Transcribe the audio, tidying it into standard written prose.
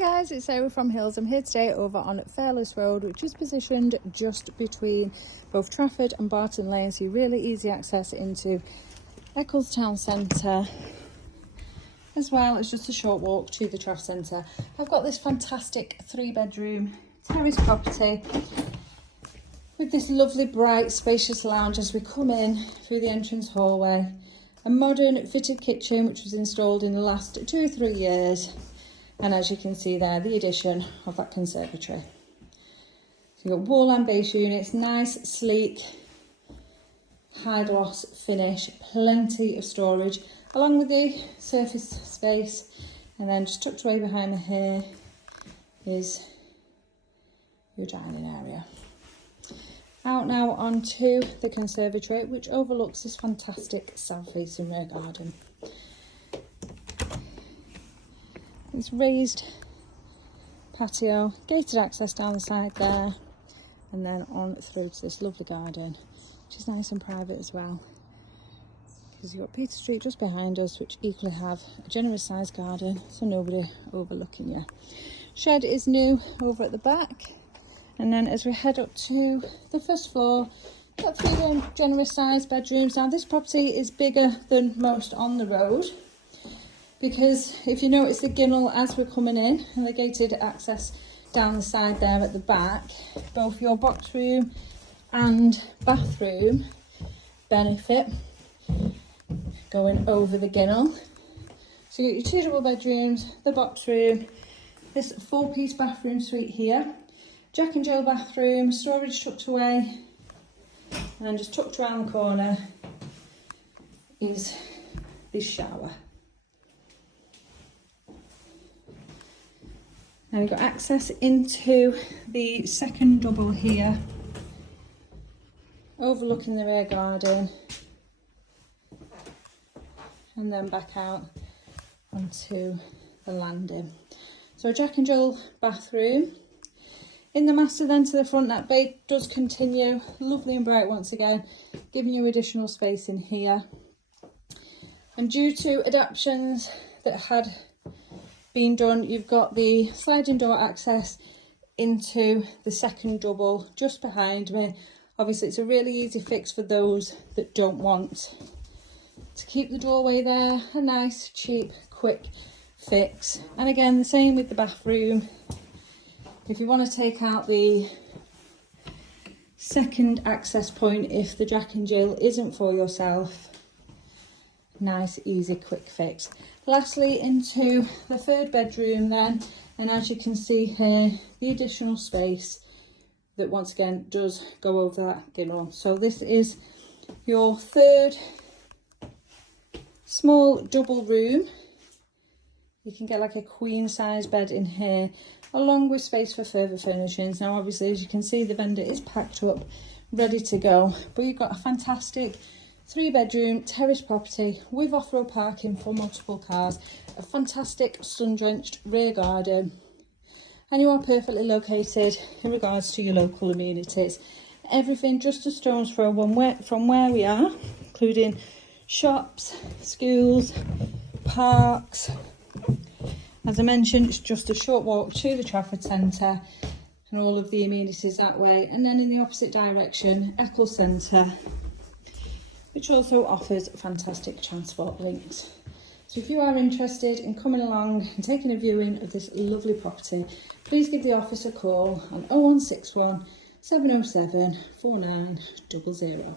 guys, it's Sarah from Hills. I'm here today over on Fairless Road, which is positioned just between both Trafford and Barton Lane, so really easy access into Eccles town centre, as well as just a short walk to the Traff centre. I've got this fantastic 3-bedroom terrace property with this lovely bright spacious lounge as we come in through the entrance hallway. A modern fitted kitchen which was installed in the last 2 or 3 years. And as you can see there, the addition of that conservatory. So you've got wall and base units, nice, sleek, high gloss finish, plenty of storage, along with the surface space. And then just tucked away behind me here is your dining area. Out now onto the conservatory, which overlooks this fantastic south-facing rear garden. It's raised patio, gated access down the side there, and then on through to this lovely garden, which is nice and private as well, because you've got Peter Street just behind us, which equally have a generous sized garden, so nobody overlooking you. Shed is new over at the back, and then as we head up to the first floor, got 3 generous sized bedrooms. Now this property is bigger than most on the road, because if you notice the ginnel as we're coming in and the gated access down the side there at the back, both your box room and bathroom benefit going over the ginnel. So you get your 2 double bedrooms, the box room, this 4-piece bathroom suite here, Jack and Jill bathroom, storage tucked away, and then just tucked around the corner is this shower. Now we've got access into the second double here, overlooking the rear garden, and then back out onto the landing. So a Jack and Jill bathroom. In the master then to the front, that bay does continue, lovely and bright once again, giving you additional space in here. And due to adaptations that had been done, you've got the sliding door access into the second double just behind me. Obviously it's a really easy fix for those that don't want to keep the doorway there. A nice, cheap, quick fix. And again, the same with the bathroom. If you want to take out the second access point, if the Jack and Jill isn't for yourself, nice, easy, quick fix. Lastly, into the 3rd bedroom then, and as you can see here, the additional space that once again does go over that ginnel. So this is your 3rd small double room. You can get like a queen size bed in here, along with space for further furnishings. Now obviously, as you can see, the vendor is packed up, ready to go, but you've got a fantastic 3-bedroom terrace property with off-road parking for multiple cars, a fantastic sun-drenched rear garden, and you are perfectly located in regards to your local amenities. Everything just a stone's throw from where we are, including shops, schools, parks. As I mentioned, it's just a short walk to the Trafford Centre and all of the amenities that way. And then in the opposite direction, Eccles Centre, which also offers fantastic transport links. So if you are interested in coming along and taking a viewing of this lovely property, please give the office a call on 0161 707 4900.